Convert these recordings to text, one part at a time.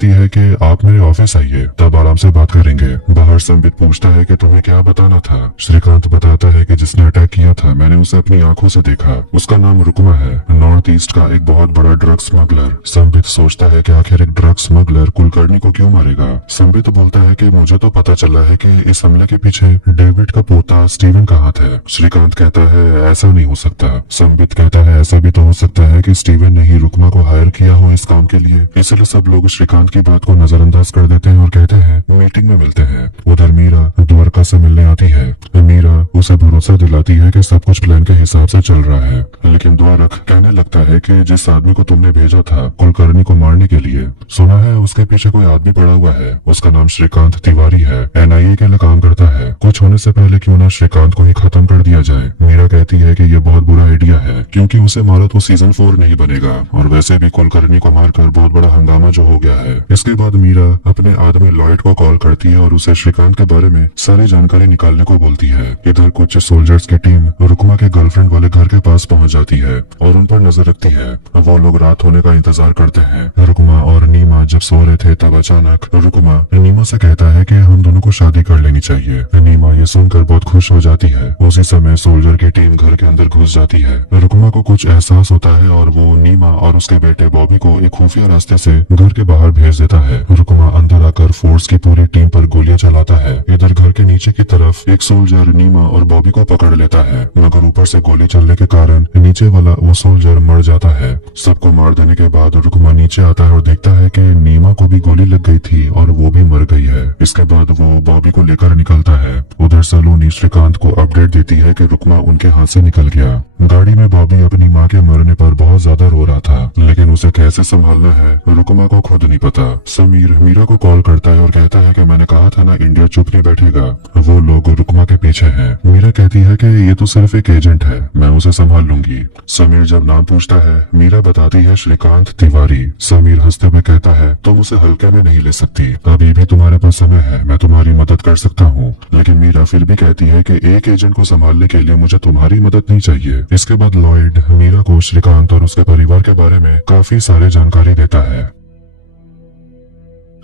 कहती है कि आप मेरे ऑफिस आइए, तब आराम से बात करेंगे। बाहर संबित पूछता है कि तुम्हें क्या बताना था। श्रीकांत बताता है कि जिसने अटैक किया था मैंने उसे अपनी आंखों से देखा। उसका नाम रुकमा है, नॉर्थ ईस्ट का एक बहुत बड़ा ड्रग स्मगलर। संबित सोचता है कि आखिर एक ड्रग स्मगलर कुलकर्णी को क्यों मारेगा। संबित बोलता है कि मुझे तो पता चला है कि इस हमले के पीछे डेविड का पोता स्टीवन का हाथ है। श्रीकांत कहता है ऐसा नहीं हो सकता। संबित कहता है ऐसा भी तो हो सकता है कि स्टीवन ने ही रुकमा को हायर किया हो इस काम के लिए। इसलिए सब लोग श्रीकांत की बात को नजरअंदाज कर देते हैं और कहते हैं मीटिंग में मिलते हैं। उधर मीरा द्वारका से मिलने आती है। मीरा उसे भरोसा दिलाती है कि सब कुछ प्लान के हिसाब से चल रहा है, लेकिन द्वारक कहने लगता है कि जिस आदमी को तुमने भेजा था कुलकर्णी को मारने के लिए, सुना है उसके पीछे कोई आदमी पड़ा हुआ है। उसका नाम श्रीकांत तिवारी है, NIA के लिए काम करता है। कुछ होने से पहले क्यों ना श्रीकांत को ही खत्म कर दिया जाए। मीरा कहती है कि ये बहुत बुरा आइडिया है, क्योंकि उसे मारा तो सीजन 4 नहीं बनेगा, और वैसे भी कुलकर्णी को मारकर बहुत बड़ा हंगामा जो हो गया है। इसके बाद मीरा अपने आदमी लॉयड को कॉल करती है और उसे श्रीकांत के बारे में सारी जानकारी निकालने को बोलती है। इधर कुछ सोल्जर्स की टीम रुकमा के गर्लफ्रेंड वाले घर के पास पहुंच जाती है और उन पर नजर रखती है। वो लोग रात होने का इंतजार करते हैं। रुकमा और नीमा जब सो रहे थे तब अचानक रुकमा नीमा से कहता है कि हम दोनों को शादी कर लेनी चाहिए। नीमा ये सुनकर बहुत खुश हो जाती है। उसी समय सोल्जर की टीम घर के अंदर घुस जाती है। रुकमा को कुछ एहसास होता है और वो नीमा और उसके बेटे बॉबी को एक खुफिया रास्ते से घर के बाहर भेज देता है। रुकमा अंदर आकर फोर्स की पूरी टीम पर गोलियां चलाता है। इधर घर के नीचे की तरफ एक सोल्जर नीमा और बॉबी को पकड़ लेता है, मगर ऊपर से गोली चलने के कारण नीचे वाला वो सोल्जर मर जाता है। सबको मार देने के बाद रुकमा नीचे आता है और देखता है कि नीमा को भी गोली लग गई थी और वो भी मर गई है। इसके बाद वो बॉबी को लेकर निकलता है। उधर सलोनी श्रीकांत को अपडेट देती है कि रुकमा उनके हाथ से निकल गया। गाड़ी में बॉबी अपनी माँ के मरने पर बहुत ज्यादा रो रहा था, लेकिन उसे कैसे संभालना है रुकमा को खुद नहीं पता। समीर मीरा को कॉल करता है और कहता है कि मैंने कहा था ना इंडिया चुप नहीं बैठेगा। वो लोग रुकमा के पीछे हैं। मीरा कहती है कि ये तो सिर्फ एक एजेंट है, मैं उसे संभाल लूंगी। समीर जब नाम पूछता है मीरा बताती है श्रीकांत तिवारी। समीर हंसते हुए कहता है तुम उसे हल्के में नहीं ले सकती, अभी भी तुम्हारे पास समय है, मैं तुम्हारी मदद कर सकता हूँ। लेकिन मीरा फिर भी कहती है कि एक एजेंट को संभालने के लिए मुझे तुम्हारी मदद नहीं चाहिए। इसके बाद लॉयड मीरा को श्रीकांत और उसके परिवार के बारे में काफी सारी जानकारी देता है।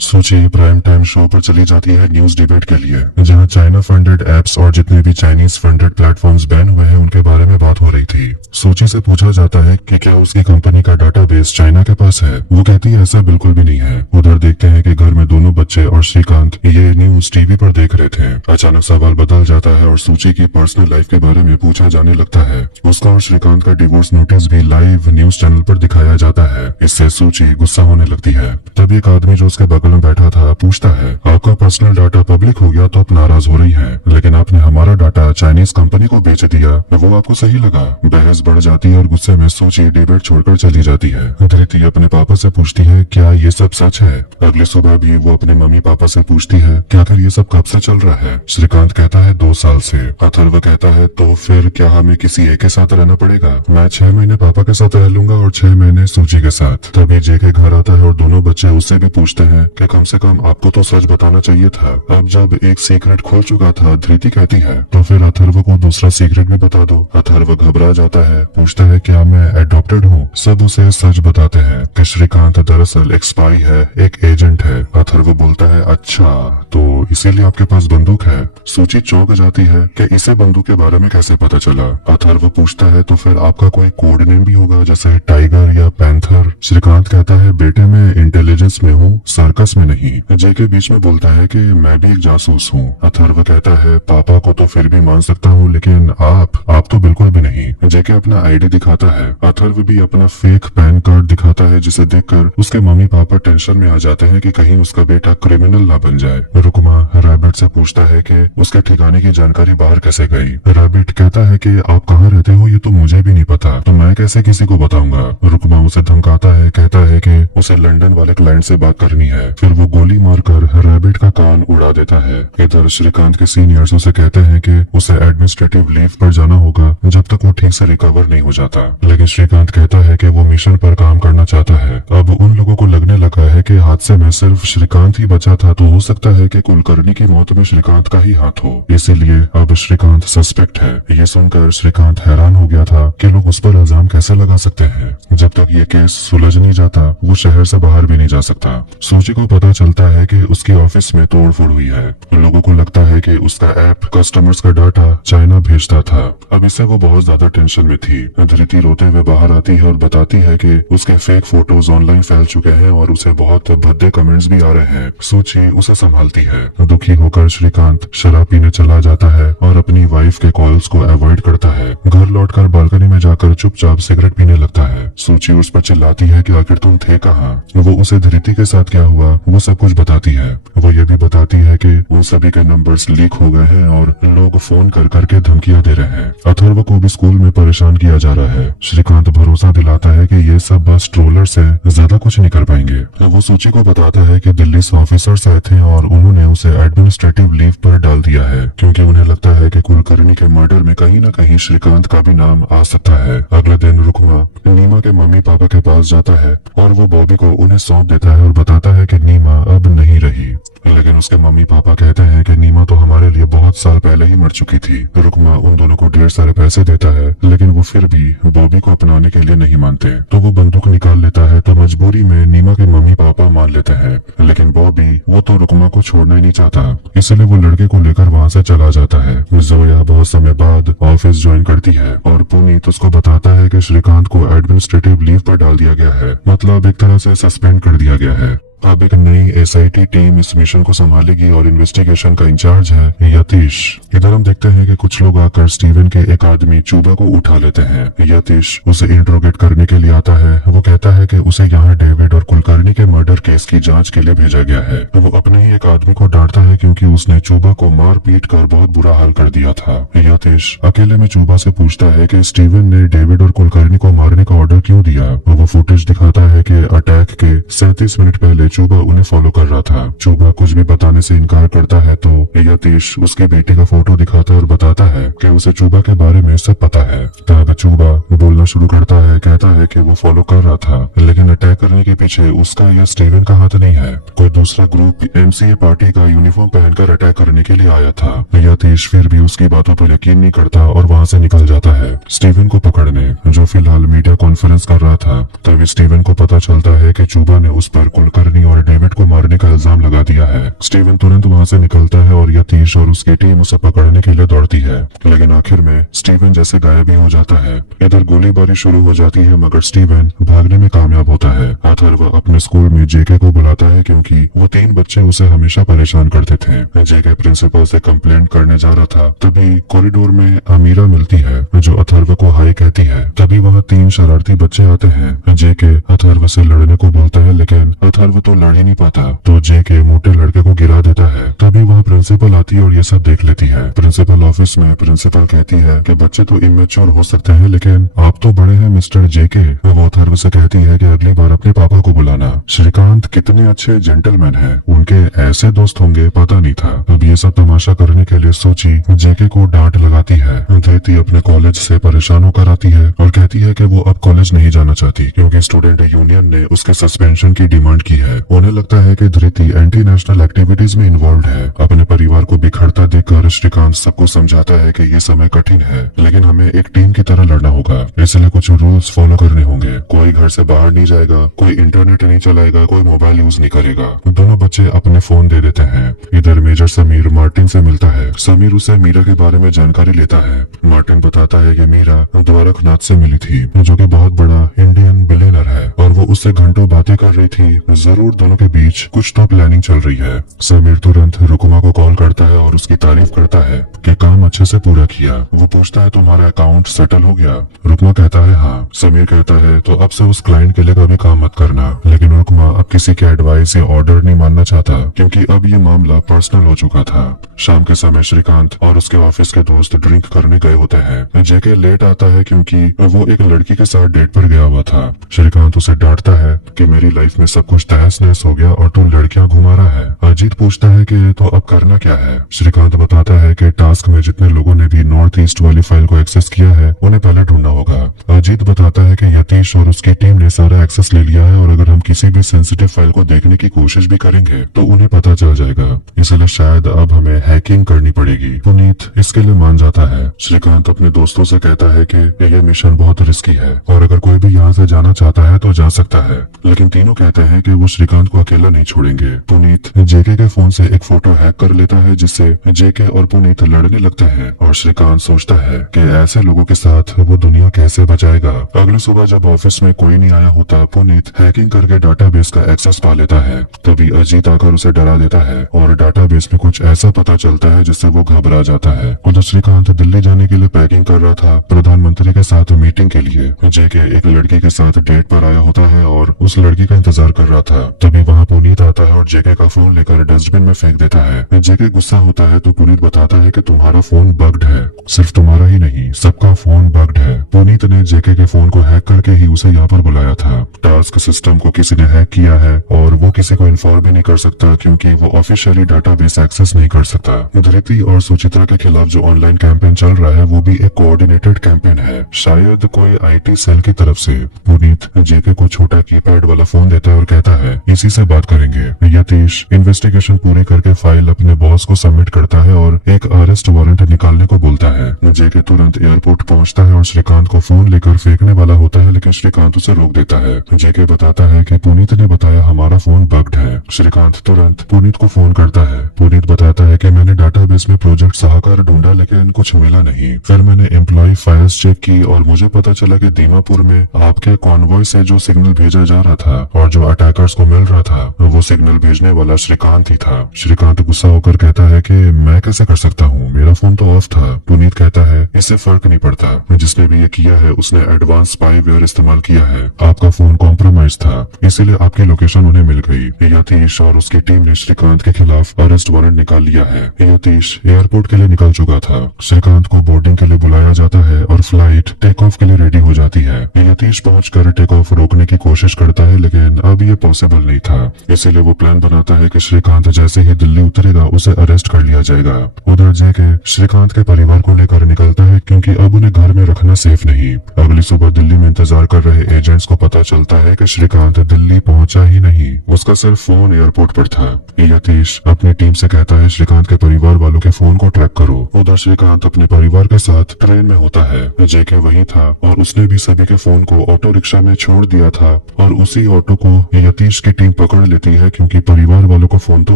सूची प्राइम टाइम शो पर चली जाती है न्यूज डिबेट के लिए, जहां चाइना फंडेड एप्स और जितने भी चाइनीज फंडेड प्लेटफॉर्म्स बैन हुए हैं उनके बारे में बात हो रही थी। सूची से पूछा जाता है कि क्या उसकी कंपनी का डाटाबेस चाइना के पास है। वो कहती है ऐसा बिल्कुल भी नहीं है। उधर देखते हैं कि घर में दोनों बच्चे और श्रीकांत ये न्यूज टीवी पर देख रहे थे। अचानक सवाल बदल जाता है और सूची की पर्सनल लाइफ के बारे में पूछा जाने लगता है। उसका और श्रीकांत का डिवोर्स नोटिस भी लाइव न्यूज चैनल पर दिखाया जाता है। इससे सूची गुस्सा होने लगती है। तभी एक आदमी जो उसके बगल में बैठा था पूछता है आपका पर्सनल डाटा पब्लिक हो गया तो आप नाराज हो रही हैं, लेकिन आपने हमारा डाटा चाइनीज कंपनी को बेच दिया, वो आपको सही लगा। बहस बढ़ जाती है और गुस्से में सूची डिबेट छोड़कर चली जाती है। धृति अपने पापा से पूछती है क्या ये सब सच है। अगली सुबह भी वो अपने मम्मी पापा से पूछती है क्या कर ये सब कब से चल रहा है। श्रीकांत कहता है 2 साल से। अथर्व कहता है तो फिर क्या हमें किसी एक के साथ रहना पड़ेगा। मैं 6 महीने पापा के साथ रह लूंगा और 6 महीने सूची के साथ। तभी जेके घर आता है और दोनों बच्चे उससे भी पूछते हैं कि कम से कम आपको तो सच बताना चाहिए था। अब जब एक सीक्रेट खुल चुका था, धृति कहती है तो फिर अथर्व को दूसरा सीक्रेट भी बता दो। अथर्व घबरा जाता है, पूछता है क्या मैं एडॉप्टेड हूँ। सब उसे सच बताते हैं कि श्रीकांत दरअसल एक स्पाई है, एक एजेंट है। अथर्व बोलता है अच्छा तो इसीलिए आपके पास बंदूक है। सूची चौंक जाती है कि इसे बंदूक के बारे में कैसे पता चला। अथर्व पूछता है तो फिर आपका कोई कोड नेम भी होगा जैसे टाइगर या पैंथर। श्रीकांत कहता है बेटे मैं इंटेलिजेंस में हूँ, सर्कस में नहीं। जेके बीच में बोलता है कि मैं भी एक जासूस हूँ। अथर्व कहता है पापा को तो फिर भी मान सकता हूँ, लेकिन आप तो बिल्कुल भी नहीं। जेके अपना आईडी दिखाता है। अथर्व भी अपना फेक पैन कार्ड दिखाता है, जिसे देखकर उसके मम्मी पापा टेंशन में आ जाते हैं कि कहीं उसका बेटा क्रिमिनल ना बन जाए। रुकमा रैबिट से पूछता है कि उसके ठिकाने की जानकारी बाहर कैसे गई। रैबिट कहता है कि आप कहाँ रहते हो ये तो मुझे भी नहीं पता, तो मैं कैसे किसी को बताऊंगा। रुकमा उसे धमकाता है, कहता है कि उसे लंदन वाले क्लाइंट से बात करनी है। फिर वो गोली मारकर रैबिट का कान उड़ा देता है। इधर श्रीकांत के सीनियर्स उसे कहते हैं कि उसे एडमिनिस्ट्रेटिव लीव पर जाना होगा जब तक वो ठीक से रिकवर नहीं हो जाता, लेकिन श्रीकांत कहता है कि वो मिशन पर काम करना चाहता है। अब उन लोगों को लगने लगा है कि हादसे में सिर्फ श्रीकांत ही बचा था, तो हो सकता है कि कुलकर्णी की मौत में श्रीकांत का ही हाथ हो, इसीलिए अब श्रीकांत सस्पेक्ट है। ये सुनकर श्रीकांत हैरान हो गया था कि लोग उस पर इल्जाम कैसे लगा सकते हैं। जब तक ये केस सुलझ नहीं जाता वो शहर से बाहर भी नहीं जा सकता। सूची को पता चलता है कि उसकी ऑफिस में तोड़फोड़ हुई है। लोगों को लगता है कि उसका ऐप कस्टमर्स का डाटा चाइना भेजता था। अब इससे वो बहुत ज्यादा टेंशन में थी। धृति रोते हुए बाहर आती है और बताती है कि उसके फेक फोटोज ऑनलाइन फैल चुके हैं और उसे बहुत भद्दे कमेंट्स भी आ रहे हैं। सूची उसे संभालती है। दुखी होकर श्रीकांत शराब पीने चला जाता है और अपनी वाइफ के कॉल्स को अवॉइड करता है। घर लौटकर बालकनी में जाकर चुपचाप सिगरेट पीने लगता है। सूची उस पर चिल्लाती है कि आखिर तुम थे कहाँ। वो उसे धृति के साथ क्या हुआ वो सब कुछ बताती है। वो ये भी बताती है कि उन सभी के नंबर्स लीक हो गए हैं और लोग फोन कर करके धमकियां दे रहे हैं। अथर्व को भी स्कूल में परेशान किया जा रहा है। श्रीकांत भरोसा दिलाता है कि ये सब बस ट्रोलर्स है, ज्यादा कुछ नहीं कर पाएंगे। वो सूची को बताता है कि दिल्ली से ऑफिसर्स आए थे और उन्होंने उसे एडमिनिस्ट्रेटिव लीव पर डाल दिया है क्योंकि उन्हें लगता है कि कुलकर्णी के मर्डर में कहीं न कहीं श्रीकांत का भी नाम आ सकता है। अगले दिन रुकमा नीमा के मम्मी पापा के पास जाता है और वो बॉबी को उन्हें सौंप देता है और बताता है कि नीमा अब नहीं रही। लेकिन उसके मम्मी पापा कहते हैं कि नीमा तो हमारे लिए बहुत साल पहले ही मर चुकी थी। रुकमा उन दोनों को ढेर सारे पैसे देता है लेकिन वो फिर भी बॉबी को अपनाने के लिए नहीं मानते। तो वो बंदूक निकाल लेता है। तो मजबूरी में नीमा के मम्मी पापा मान लेते हैं लेकिन बॉबी वो तो रुकमा को छोड़ना ही नहीं चाहता, इसलिए वो लड़के को लेकर वहाँ से चला जाता है। जोया बहुत समय बाद ऑफिस ज्वाइन करती है और पुनीत उसको बताता है कि श्रीकांत को एडमिनिस्ट्रेटिव लीव पर डाल दिया गया है, मतलब एक तरह से सस्पेंड कर दिया गया है। अब एक नई एसआईटी टीम इस मिशन को संभालेगी और इन्वेस्टिगेशन का इंचार्ज है यतीश। इधर हम देखते हैं कि कुछ लोग आकर स्टीवन के एक आदमी चूबा को उठा लेते हैं। यतीश उसे इंट्रोगेट करने के लिए आता है। वो कहता है कि उसे यहाँ डेविड और कुलकर्णी के मर्डर केस की जांच के लिए भेजा गया है। वो अपने ही एक आदमी को डांटता है क्योंकि उसने चूबा को मार पीट कर बहुत बुरा हाल कर दिया था। यतीश अकेले में चूबा से पूछता है कि स्टीवन ने डेविड और कुलकर्णी को मारने का ऑर्डर क्यों दिया। वो फुटेज दिखाता है कि अटैक के 37 मिनट पहले चूबा उन्हें फॉलो कर रहा था। चूबा कुछ भी बताने से इनकार करता है तो यतीश उसके बेटे का फोटो दिखाता है और बताता है कि उसे चूबा के बारे में सब पता है। तब चूबा बोलना शुरू करता है, कहता है कि वो फॉलो कर रहा था लेकिन अटैक करने के पीछे उसका या स्टीवन का हाथ नहीं है। कोई दूसरा ग्रुप एमसीए पार्टी का यूनिफॉर्म पहनकर अटैक करने के लिए आया था। यतीश फिर भी उसकी बातों पर यकीन नहीं करता और वहाँ से निकल जाता है स्टीवन को पकड़ने, जो फिलहाल मीडिया कॉन्फ्रेंस कर रहा था। तभी स्टीवन को पता चलता है कि चूबा ने उस पर कुलकर्णी और डेविड को मारने का इल्जाम लगा दिया है। स्टीवन तुरंत वहाँ से निकलता है और यतीश और उसकी टीम उसे पकड़ने के लिए दौड़ती है लेकिन आखिर में स्टीवन जैसे गायब ही हो जाता है। इधर गोलीबारी शुरू हो जाती है मगर स्टीवन भागने में कामयाब होता है। अथर्व अपने स्कूल में जेके को बुलाता है क्योंकि वो 3 बच्चे उसे हमेशा परेशान करते थे। जेके प्रिंसिपल से कंप्लेंट करने जा रहा था तभी कॉरिडोर में अमीरा मिलती है जो अथर्व को हाय कहती है। तभी वहाँ 3 शरारती बच्चे आते हैं। जेके अथर्व से लड़ने को बोलता है लेकिन अथर्व तो लड़ ही नहीं पाता तो जेके मोटे लड़के को गिरा देता है। तभी वहाँ प्रिंसिपल आती है और ये सब देख लेती है। प्रिंसिपल ऑफिस में प्रिंसिपल कहती है कि बच्चे तो इमेच्योर हो सकते हैं लेकिन आप तो बड़े हैं मिस्टर जेके। वो अथर्व से कहती है कि अगली बार अपने पापा को बुलाना। श्रीकांत कितने अच्छे जेंटलमैन हैं, उनके ऐसे दोस्त होंगे पता नहीं था। अब ये सब तमाशा करने के लिए सोची जेके को डांट लगाती है। धृति अपने कॉलेज से परेशान होकर आती है और कहती है कि वो अब कॉलेज नहीं जाना चाहती क्योंकि स्टूडेंट यूनियन ने उसके सस्पेंशन की डिमांड की है। उन्हें लगता है कि धृति एंटी नेशनल एक्टिविटीज में इन्वॉल्व है। अपने परिवार को बिखरता देखकर श्रीकांत सबको समझाता है कि ये समय कठिन है लेकिन हमें एक टीम की तरह लड़ना होगा, इसलिए कुछ रूल्स फॉलो करने होंगे। कोई घर से बाहर नहीं जाएगा, कोई इंटरनेट नहीं चलाएगा, कोई मोबाइल यूज नहीं करेगा। दोनों बच्चे अपने फोन दे देते हैं। इधर मेजर समीर मार्टिन से मिलता है। समीर उसे मीरा के बारे में जानकारी लेता है। मार्टिन बताता है कि मीरा द्वारकनाथ से मिली थी जो कि बहुत बड़ा इंडियन बिलियनर है और वो उससे घंटों बातें कर रही थी। जरूर दोनों के बीच कुछ तो प्लानिंग चल रही है। समीर तुरंत रुकुमा को कॉल करता है और उसकी तारीफ करता है कि काम अच्छे से पूरा किया। वो पूछता है तुम्हारा अकाउंट सेटल हो गया। रुकुमा कहता है हाँ। समीर कहता है तो अब से उस क्लाइंट के लिए कभी काम मत करना। लेकिन रुकुमा अब किसी के एडवाइस या ऑर्डर नहीं मानना चाहता क्योंकि अब ये मामला पर्सनल हो चुका था। शाम के समय श्रीकांत और उसके ऑफिस के दोस्त ड्रिंक करने गए होते हैं। जेके लेट आता है क्योंकि वो एक लड़की के साथ डेट पर गया हुआ था। श्रीकांत उसे डांटता है कि मेरी लाइफ में सब कुछ तहस नहस हो गया और तू लड़कियां घुमा रहा है। अजीत पूछता है कि तो अब करना क्या है। श्रीकांत बताता है कि टास्क में जितने लोगों ने भी नॉर्थ ईस्ट वाली फाइल को एक्सेस किया है उन्हें पहले ढूंढना होगा। अजीत बताता है कि यतीश और उसकी टीम ने सारा एक्सेस ले लिया है और अगर हम किसी भी सेंसिटिव फाइल को देखने की कोशिश भी करेंगे तो उन्हें पता चल जाएगा, इसलिए शायद अब हमें हैकिंग करनी पड़ेगी। पुनीत इसके लिए मान जाता है। श्रीकांत अपने दोस्तों से कहता है कि यह मिशन बहुत रिस्की है और अगर कोई भी यहाँ से जाना चाहता है तो जा सकता है, लेकिन तीनों कहते हैं कि वो श्रीकांत को अकेला नहीं छोड़ेंगे। पुनीत जेके के फोन से एक फोटो हैक कर लेता है जिससे जेके और पुनीत लड़ने लगते हैं और श्रीकांत सोचता है कि ऐसे लोगों के साथ वो दुनिया कैसे बचाएगा। अगली सुबह जब ऑफिस में कोई नहीं आया होता, पुनीत हैकिंग करके डाटाबेस का एक्सेस पा लेता है। तभी अजीत आकर उसे डरा देता है और डाटाबेस में कुछ ऐसा पता चलता है जिससे वो घबरा जाता है। उधर श्रीकांत दिल्ली जाने के लिए पैकिंग कर रहा था प्रधानमंत्री के साथ मीटिंग के लिए। जेके एक लड़की के साथ डेट पर आया होता है और उस लड़की का इंतजार कर रहा था। तभी वहाँ पुनीत आता है और जेके का फोन लेकर डस्टबिन में फेंक देता है। जेके गुस्सा होता है तो पुनीत बताता है कि तुम्हारा फोन बग्ड है, सिर्फ तुम्हारा ही नहीं सबका फोन बग्ड है। पुनीत ने जेके के फोन को हैक करके ही उसे यहाँ पर बुलाया था। टास्क सिस्टम को किसी ने हैक किया है और वो किसी को इन्फॉर्म भी नहीं कर सकता क्योंकि वो ऑफिशियली डाटाबेस एक्सेस नहीं कर सकता। धृति और सुचित्रा के खिलाफ जो ऑनलाइन कैंपेन चल रहा है वो भी एक कोऑर्डिनेटेड कैंपेन है, शायद कोई आईटी सेल की तरफ से। पुनीत जेके को छोटा कीपैड वाला फोन देता है और कहता है इसी से बात करेंगे। यतीश इन्वेस्टिगेशन पूरी करके फाइल अपने बॉस को सबमिट करता है और एक अरेस्ट वारंट निकालने को बोलता है। जेके तुरंत एयरपोर्ट पहुंचता है और श्रीकांत को फोन लेकर फेंकने वाला होता है, लेकिन श्रीकांत उसे रोक देता है। जेके बताता है कि पुनीत ने बताया हमारा फोन बग्ड है। श्रीकांत तुरंत पुनीत को फोन करता है। पुनीत बताता है कि मैंने डाटाबेस में प्रोजेक्ट साहकार ढूंढा लेकिन कुछ मिला नहीं। फिर मैंने एम्प्लॉय फाइल्स चेक की और मुझे पता चला कि दीमापुर में आपके कॉन्वॉय से जो सिग्नल भेजा जा रहा था और जो अटैकर्स को मिल रहा था वो सिग्नल भेजने वाला श्रीकांत ही था। श्रीकांत गुस्सा होकर कहता है कि मैं कैसे कर सकता हूँ, मेरा फोन तो ऑफ था। पुनीत कहता है इससे फर्क नहीं पड़ता, जिसने भी ये किया है उसने एडवांस स्पाईवेयर इस्तेमाल किया है। आपका फोन कॉम्प्रोमाइज था इसीलिए आपकी लोकेशन उन्हें मिल गई। यतीश और उसकी टीम ने श्रीकांत के खिलाफ अरेस्ट वारंट निकाल लिया है। यतीश एयरपोर्ट के लिए निकल चुका था। श्रीकांत को बोर्डिंग के लिए बुलाया जाता है और फ्लाइट टेक ऑफ के लिए रेडी हो जाती है। यतीश पहुंचकर टेक ऑफ रोकने की कोशिश करता है लेकिन अब ये पॉसिबल नहीं था, इसीलिए वो प्लान बनाता है कि श्रीकांत जैसे ही दिल्ली उतरेगा उसे अरेस्ट कर लिया जाएगा। उधर जेके श्रीकांत के परिवार को लेकर निकलता है क्योंकि अब उन्हें घर में रखना सेफ नहीं। अगली सुबह दिल्ली में इंतजार कर रहे एजेंट्स को पता चलता है कि श्रीकांत दिल्ली पहुंचा ही नहीं, उसका सिर्फ फोन एयरपोर्ट पर था। यतीश अपनी टीम से कहता है श्रीकांत के परिवार वालों के फोन को ट्रैक करो। उधर श्रीकांत अपने परिवार के साथ ट्रेन में होता है। जेके वहीं था और उसने भी सभी के फोन को ऑटो रिक्शा में छोड़ दिया था और उसी ऑटो को यतीश की टीम पकड़ लेती है क्योंकि परिवार वालों का फोन तो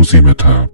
उसी में था।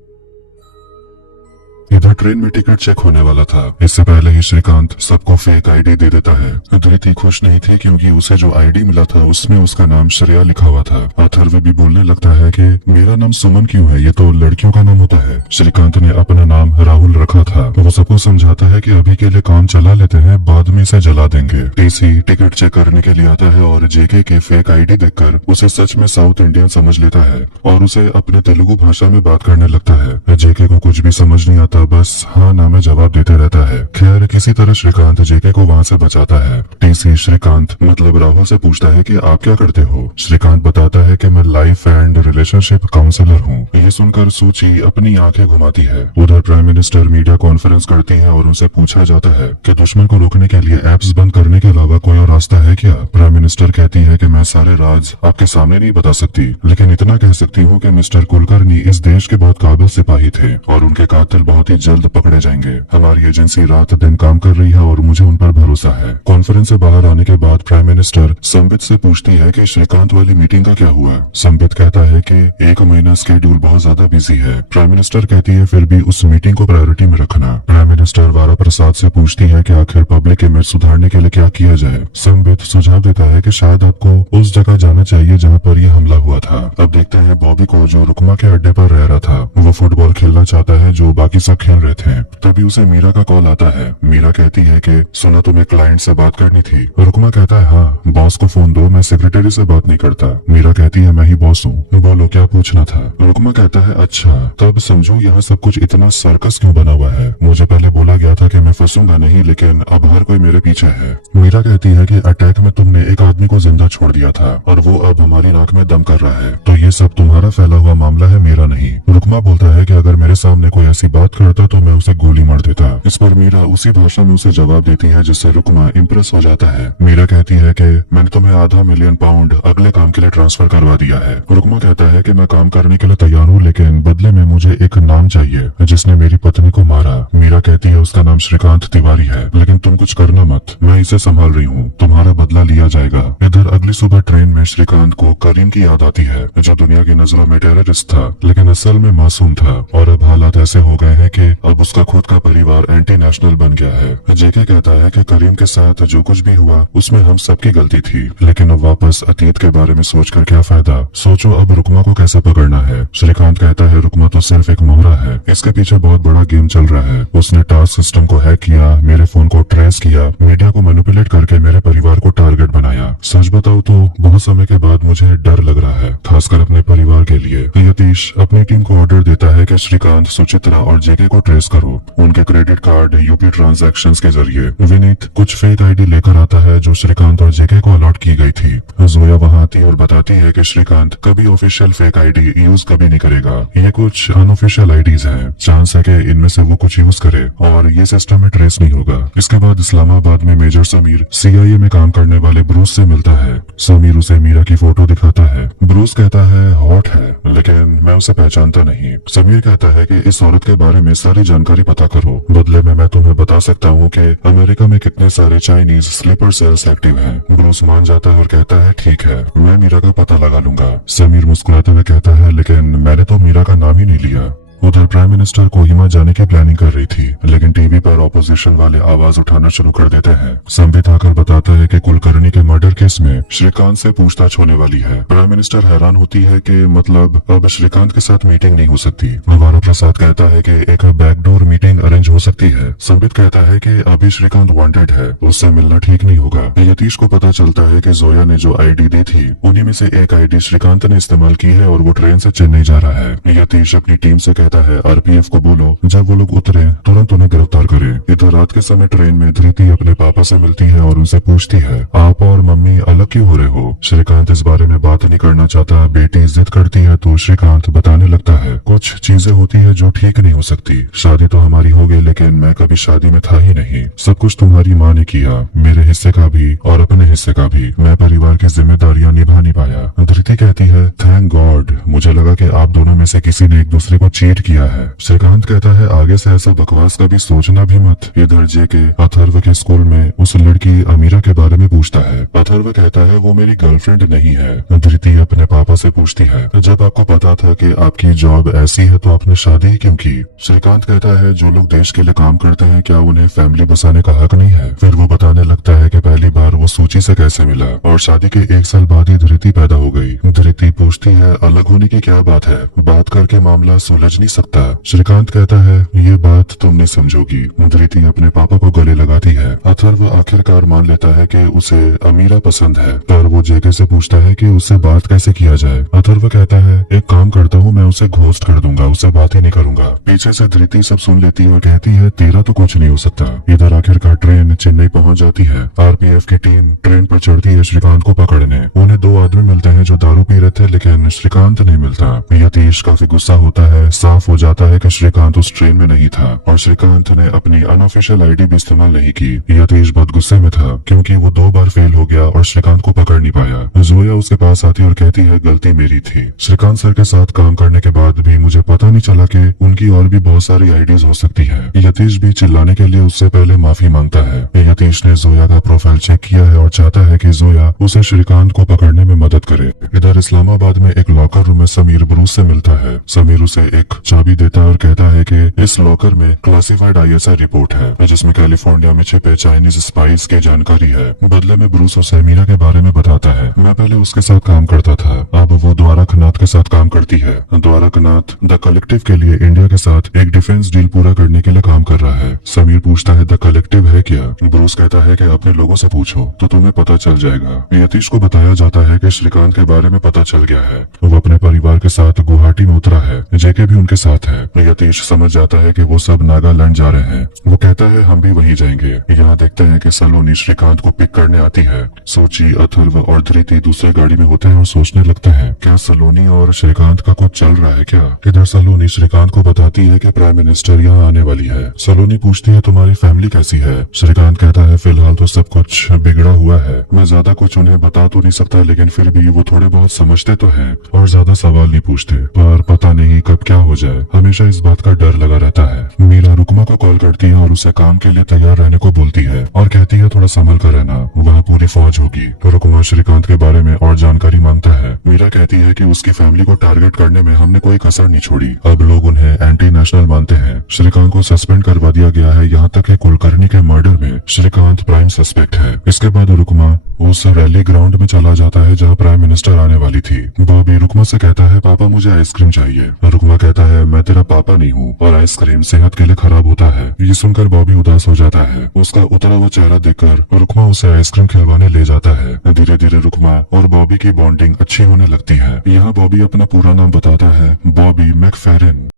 इधर ट्रेन में टिकट चेक होने वाला था। इससे पहले ही श्रीकांत सबको फेक आईडी दे देता है। धृति खुश नहीं थी क्योंकि उसे जो आईडी मिला था उसमें उसका नाम श्रेया लिखा हुआ था। अथर्व भी बोलने लगता है कि मेरा नाम सुमन क्यों है, ये तो लड़कियों का नाम होता है। श्रीकांत ने अपना नाम राहुल रखा था। वो सबको समझाता है कि अभी के लिए काम चला लेते हैं, बाद में इसे जला देंगे। टीसी टिकट चेक करने के लिए आता है और जेके के फेक आईडी देखकर उसे सच में साउथ इंडियन समझ लेता है और उसे अपने तेलुगु भाषा में बात करने लगता है। जेके को कुछ भी समझ नहीं आता, बस हाँ ना में जवाब देते रहता है। खैर किसी तरह श्रीकांत जेके को वहाँ से बचाता है। टीसी श्रीकांत मतलब राहुल से पूछता है कि आप क्या करते हो। श्रीकांत बताता है कि मैं लाइफ एंड रिलेशनशिप काउंसलर हूँ। ये सुनकर सूची अपनी आंखें घुमाती है। उधर प्राइम मिनिस्टर मीडिया कॉन्फ्रेंस करती है और उनसे पूछा जाता है कि दुश्मन को रोकने के लिए एप्स बंद करने के अलावा कोई और रास्ता है क्या। प्राइम मिनिस्टर कहती है कि मैं सारे राज आपके सामने नहीं बता सकती, लेकिन इतना कह सकती हूँ कि मिस्टर कुलकर्णी इस देश के बहुत काबिल सिपाही थे और उनके कातिल बहुत ही जल्द पकड़े जाएंगे। हमारी एजेंसी रात दिन काम कर रही है और मुझे उन पर भरोसा है। कॉन्फ्रेंस से बाहर आने के बाद प्राइम मिनिस्टर संबित से पूछती है कि श्रीकांत वाली मीटिंग का क्या हुआ। संबित कहता है कि 1 महीना स्केड्यूल बहुत ज्यादा बिजी है। प्राइम मिनिस्टर कहती है फिर भी उस मीटिंग को प्रायोरिटी में रखना। प्राइम मिनिस्टर वारा प्रसाद से पूछती है कि आखिर पब्लिक इमेज सुधारने के लिए क्या किया जाए। संबित सुझाव देता है कि शायद आपको उस जगह जाना चाहिए जहाँ पर यह हमला हुआ था। अब देखते हैं बॉबी को, जो रुकमा के अड्डे पर रह रहा था, वो फुटबॉल खेलना चाहता है जो बाकी सब खेल रहे थे। तभी उसे मीरा का कॉल आता है। मीरा कहती है कि सुना तुम्हें क्लाइंट से बात करनी थी। रुकमा कहता है हाँ, बॉस को फोन दो, मैं सेक्रेटरी से बात नहीं करता। मीरा कहती है मैं ही बॉस हूँ, बोलो क्या पूछना था। रुकमा कहता है अच्छा, तब समझो यहाँ सब कुछ इतना सर्कस क्यों बना हुआ है। मुझे पहले बोला गया था कि मैं फंसूंगा नहीं, लेकिन अब हर कोई मेरे पीछे है। मीरा कहती है कि अटैक में तुमने एक आदमी को जिंदा छोड़ दिया था और वो अब हमारी नाक में दम कर रहा है, तो ये सब तुम्हारा फैला हुआ मामला है, मेरा नहीं। रुकमा बोलता है कि अगर मेरे सामने कोई ऐसी बात करता तो मैं उसे गोली मार देता। इस पर मीरा उसी भाषा में उसे जवाब देती है जिससे रुकमा इम्प्रेस हो जाता है। मीरा कहती है कि मैंने तुम्हें £500,000 अगले काम के लिए ट्रांसफर करवा दिया है। रुकमा कहता है कि मैं काम करने के लिए तैयार हूँ, लेकिन बदले में मुझे एक नाम चाहिए जिसने मेरी पत्नी को मारा। मीरा कहती है उसका नाम श्रीकांत तिवारी है, लेकिन तुम कुछ करना मत, मैं इसे संभाल रही हूँ, तुम्हारा बदला लिया जाएगा। इधर अगली सुबह ट्रेन में श्रीकांत को करीम की याद आती है, जो दुनिया की नजरों में टेररिस्ट था लेकिन असल में मासूम था। और अब हालात ऐसे हो गए हैं कि अब उसका खुद का परिवार एंटी नेशनल बन गया है। जेके कहता है कि करीम के साथ जो कुछ भी हुआ उसमें हम सबकी गलती थी, लेकिन अब वापस अतीत के बारे में सोचकर क्या फायदा। सोचो अब रुकमा को कैसे पकड़ना है। श्रीकांत कहता है रुकमा तो सिर्फ एक मोहरा है, इसके पीछे बहुत बड़ा गेम चल रहा है। उसने टास्क सिस्टम को हैक किया, मेरे फोन को ट्रेस किया, मीडिया को मैनिपुलेट करके मेरे परिवार को टारगेट बनाया। सच बताओ तो बहुत समय के बाद मुझे डर लग रहा है, खासकर अपने परिवार के लिए। यतीश अपनी टीम को ऑर्डर देता है कि श्रीकांत, सुचित्रा और जेके को ट्रेस करो, उनके क्रेडिट कार्ड यूपी ट्रांजैक्शंस के जरिए। विनीत कुछ फेक आईडी लेकर आता है जो श्रीकांत और जेके को अलॉट की गई थी। जोया वहाँ आती और बताती है कि श्रीकांत कभी ऑफिशियल फेक आईडी यूज कभी नहीं करेगा, ये कुछ अनऑफिशियल आईडीज हैं, चांस है कि इनमें से वो कुछ यूज करे और ये सिस्टम में ट्रेस नहीं होगा। इसके बाद इस्लामाबाद में मेजर समीर CIA में काम करने वाले ब्रूस से मिलता है। समीर उसे मीरा की फोटो दिखाता है। ब्रूस कहता है हॉट है, लेकिन मैं उसे पहचानता नहीं। समीर कहता है कि इस औरत के बारे में सारी जानकारी पता करो, बदले में मैं तुम्हें बता सकता हूँ कि अमेरिका में कितने सारे चाइनीज स्लीपर सेल्स एक्टिव हैं। ब्रूस मान जाता है और कहता है ठीक है, मैं मीरा का पता लगा लूंगा। समीर मुस्कुराते हुए कहता है लेकिन मैंने तो मीरा का नाम ही नहीं लिया। उधर प्राइम मिनिस्टर कोहिमा जाने की प्लानिंग कर रही थी, लेकिन टीवी पर ऑपोजिशन वाले आवाज उठाना शुरू कर देते हैं। संबित आकर बताता है कि कुलकर्णी के मर्डर केस में श्रीकांत से पूछताछ होने वाली है। प्राइम मिनिस्टर हैरान होती है कि मतलब अब श्रीकांत के साथ मीटिंग नहीं हो सकती। नवारा प्रसाद कहता है कि एक बैकडोर मीटिंग अरेंज हो सकती है। संबित कहता है कि अभी श्रीकांत वांटेड है, उससे मिलना ठीक नहीं होगा। यतीश को पता चलता है कि जोया ने जो आईडी दी थी उन्हीं में से एक आईडी श्रीकांत ने इस्तेमाल की है और वो ट्रेन से चेन्नई जा रहा है। यतीश अपनी टीम से कहता है RPF को बोलो जब वो लोग उतरे तुरंत उन्हें गिरफ्तार करें। इधर रात के समय ट्रेन में धृति अपने पापा से मिलती है और उनसे पूछती है आप और मम्मी अलग क्यों हो रहे हो। श्रीकांत इस बारे में बात नहीं करना चाहता। बेटी जिद करती है तो श्रीकांत बताने लगता है कुछ चीजें होती है जो ठीक नहीं हो सकती। शादी तो हमारी हो गई, लेकिन मैं कभी शादी में था ही नहीं। सब कुछ तुम्हारी माँ ने किया, मेरे हिस्से का भी और अपने हिस्से का भी। मैं परिवार की जिम्मेदारियां निभा नहीं पाया। धृति कहती है थैंक गॉड, मुझे लगा कि आप दोनों में से किसी ने एक दूसरे को चीट किया है। श्रीकांत कहता है आगे से ऐसा बकवास कभी सोचना भी मत। इधर जेके अथर्व के स्कूल में उस लड़की अमीरा के बारे में पूछता है। अथर्व कहता है वो मेरी गर्लफ्रेंड नहीं है। धृति अपने पापा से पूछती है जब आपको पता था कि आपकी जॉब ऐसी है तो आपने शादी क्यों की। श्रीकांत कहता है जो लोग देश के लिए काम करते हैं क्या उन्हें फैमिली बसाने का हक नहीं है। फिर वो बताने लगता है कि पहली बार वो सूची से कैसे मिला और शादी के 1 साल बाद ही धृति पैदा हो गई। धृति पूछती है अलग होने की क्या बात है, बात करके मामला सुलझ नहीं सकता। श्रीकांत कहता है ये बात तुम नहीं समझोगी। धृति अपने पापा को गले लगाती है। अथर्व आखिरकार मान लेता है कि उसे अमीरा पसंद है, पर वो जेके से पूछता है कि उससे बात कैसे किया जाए। अथर्व कहता है एक काम करता हूँ, मैं उसे घोस्ट कर दूंगा, उससे बात ही नहीं करूंगा। पीछे से धृति सब सुन लेती है और कहती है तेरा तो कुछ नहीं हो सकता। इधर आखिरकार ट्रेन चेन्नई पहुँच जाती है। RPF की टीम ट्रेन पर चढ़ती है श्रीकांत को पकड़ने। उन्हें 2 आदमी मिलते हैं जो दारू पी रहे थे, लेकिन श्रीकांत नहीं मिलता। यतीश काफी गुस्सा होता है। साफ हो जाता है कि श्रीकांत उस ट्रेन में नहीं था और श्रीकांत ने अपनी अनऑफिशियल आईडी भी इस्तेमाल नहीं की। यतीश बहुत गुस्से में था क्योंकि वो 2 बार फेल हो गया और श्रीकांत को पकड़ नहीं पाया। जोया उसके पास आती और कहती है गलती मेरी थी। श्रीकांत सर के साथ काम करने के बाद भी मुझे पता नहीं चला कि उनकी और भी बहुत सारी आईडीज हो सकती है। यतीश भी चिल्लाने के लिए उससे पहले माफी मांगता है। यतीश ने जोया का प्रोफाइल चेक किया है और चाहता है कि जोया उसे श्रीकांत को पकड़ने में मदद करे। इधर इस्लामाबाद में एक लॉकर रूम में समीर ब्रूस से मिलता है। समीर उसे एक चाबी देता है और कहता है कि इस लॉकर में क्लासिफाइड ISI रिपोर्ट है जिसमें कैलिफोर्निया में छिपे चाइनीज स्पाइस की जानकारी है। बदले में ब्रूस उसे मीरा के बारे में बताता है। मैं पहले उसके साथ काम करता था, अब वो द्वारकनाथ के साथ काम करती है। द्वारकनाथ द कलेक्टिव के लिए इंडिया के साथ एक डिफेंस डील पूरा करने के लिए काम कर रहा है। समीर पूछता है द कलेक्टिव है क्या? ब्रूस कहता है कि अपने लोगों से पूछो तो तुम्हें पता चल जाएगा। यतीश को बताया जाता है कि श्रीकांत के बारे में पता चल गया है। वो अपने परिवार के साथ गुवाहाटी में उतरा है। जेके भी उनके साथ है। यतीश समझ जाता है कि वो सब नागालैंड जा रहे हैं। वो कहता है हम भी वहीं जाएंगे। यहाँ देखते हैं कि सलोनी श्रीकांत को पिक करने आती है। सोची, अथर्व और धृति दूसरे गाड़ी में होते हैं और सोचने लगते हैं क्या सलोनी और श्रीकांत का कुछ चल रहा है क्या? इधर सलोनी श्रीकांत को बताती है कि प्राइम मिनिस्टर यहाँ आने वाली है। सलोनी पूछती है तुम्हारी फैमिली कैसी है? श्रीकांत कहता है फिलहाल तो सब कुछ बिगड़ा हुआ है। मैं ज्यादा कुछ उन्हें बता तो नहीं सकता, लेकिन फिर भी वो थोड़े बहुत समझते तो हैं और ज्यादा सवाल नहीं पूछते, पर पता नहीं कब क्या हो जाए। हमेशा इस बात का डर लगा रहता है। मीरा रुकमा को कॉल करती है और उसे काम के लिए तैयार रहने को बोलती है और कहती है थोड़ा संभल कर रहना, वहाँ पूरी फौज होगी। रुकमा श्रीकांत के बारे में और जानकारी मांगता है। मीरा कहती है कि उसकी फैमिली को टारगेट करने में हमने कोई कसर नहीं छोड़ी। अब लोग उन्हें एंटी नेशनल मानते हैं। श्रीकांत को सस्पेंड करवा दिया गया है, यहाँ तक कि कुलकर्णी के मर्डर में श्रीकांत प्राइम सस्पेक्ट है। इसके बाद रुकमा उस रैली ग्राउंड में चला जाता है जहाँ प्राइम मिनिस्टर आने वाली थी। बॉबी रुकमा से कहता है पापा मुझे आइसक्रीम चाहिए। रुकमा कहता है मैं तेरा पापा नहीं हूँ और आइसक्रीम सेहत के लिए खराब होता है। ये सुनकर बॉबी उदास हो जाता है। उसका उतरा हुआ चेहरा देखकर रुकमा उसे आइसक्रीम खिलवाने ले जाता है। धीरे धीरे रुकमा और बॉबी की बॉन्डिंग अच्छी होने लगती है। यहाँ बॉबी अपना पूरा नाम बताता है, बॉबी मैकफेरन।